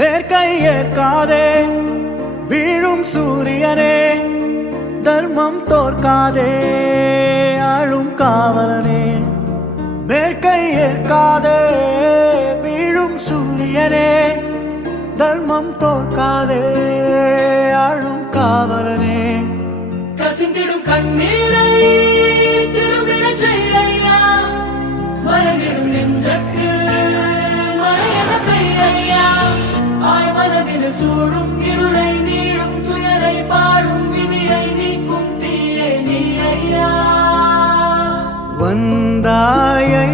வேர்க்கை ஏற்காதே வீழும் சூரியனே, தர்மம் தோற்காதே ஆளும் காவலனே. வேர்க்கை ஏற்காதே வீழும் சூரியனே, தர்மம் தோற்காதே ஆளும் காவலனே. கசிந்திடும் கண்ணீரை திரும்பிட செய்யா, மறைஞ்சிடும் நெஞ்சக்கு மழையென பெய்யா. ஆழ்மனதில் சூழும் இருளை நீளும் துயரை பாடும் விதியை நீக்கும் தீயே நீ ஐயா. வந்தாயை